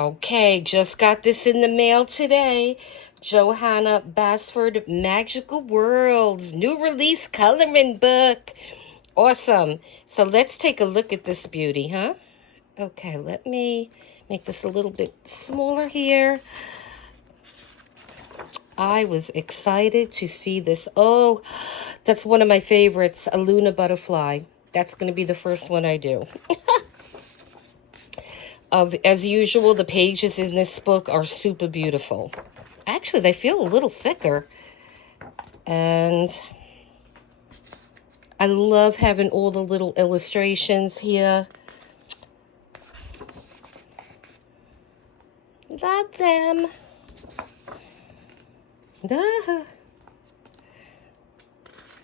Okay, just got this in the mail today. Johanna Basford, Magical Worlds, new release coloring book. Awesome. So let's take a look at this beauty, huh? Okay, let me make this a little bit smaller here. I was excited to see this. Oh, that's one of my favorites, a Luna butterfly. That's going to be the first one I do. As usual, the pages in this book are super beautiful. Actually, they feel a little thicker. And I love having all the little illustrations here. Love them.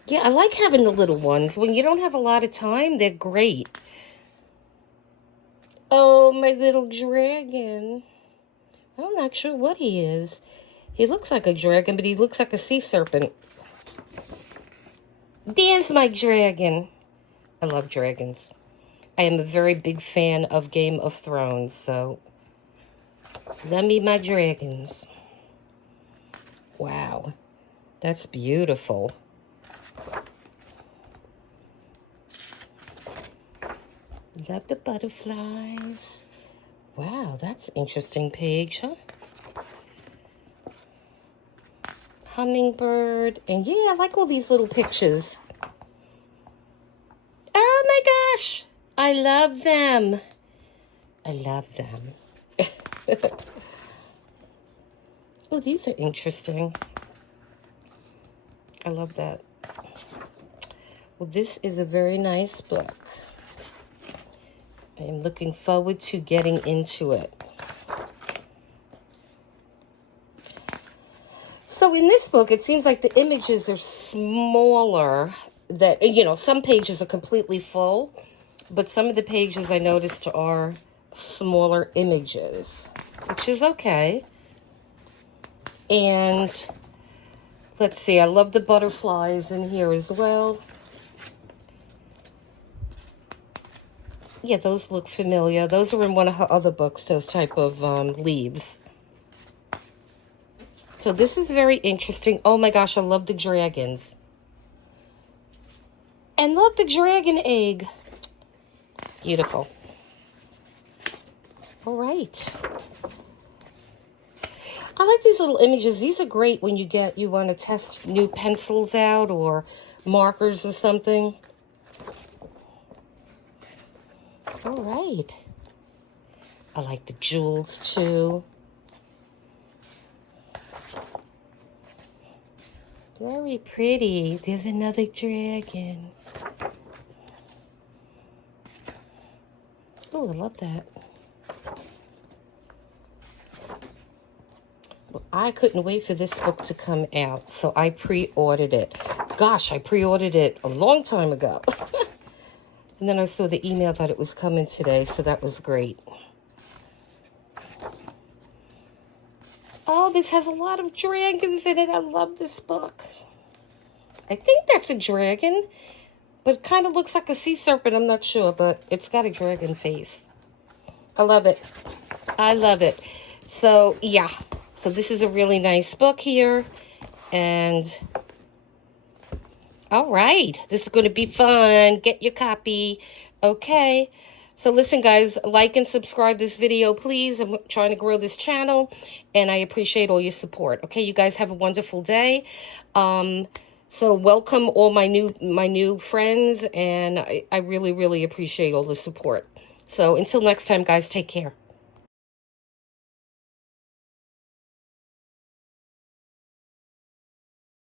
Yeah, I like having the little ones. When you don't have a lot of time, they're great. Oh, my little dragon. I'm not sure what he is. He looks like a dragon, but he looks like a sea serpent. There's my dragon. I love dragons. I am a very big fan of Game of Thrones, so love me my dragons. Wow, that's beautiful. Love the butterflies. Wow, that's interesting page, huh? Hummingbird. And yeah, I like all these little pictures. Oh my gosh. I love them. I love them. Oh, these are interesting. I love that. Well, this is a very nice book. I am looking forward to getting into it. So in this book, it seems like the images are smaller. That, you know, some pages are completely full, but some of the pages I noticed are smaller images, which is okay. And let's see, I love the butterflies in here as well. Yeah, those look familiar. Those are in one of her other books, those type of leaves. So this is very interesting. Oh my gosh, I love the dragons. And love the dragon egg. Beautiful. All right. I like these little images. These are great when you want to test new pencils out or markers or something. All right. I like the jewels too. Very pretty. There's another dragon. Oh, I love that. Well, I couldn't wait for this book to come out, so I pre-ordered it. Gosh, I pre-ordered it a long time ago. And then I saw the email that it was coming today, so that was great. Oh, this has a lot of dragons in it. I love this book. I think that's a dragon, but it kind of looks like a sea serpent. I'm not sure, but it's got a dragon face. I love it. I love it. So, yeah. So this is a really nice book here. And all right, this is going to be fun. Get your copy. Okay. So listen, guys, like and subscribe this video, please. I'm trying to grow this channel, and I appreciate all your support. Okay, you guys have a wonderful day. So welcome all my new friends, and I really, really appreciate all the support. So until next time, guys, take care.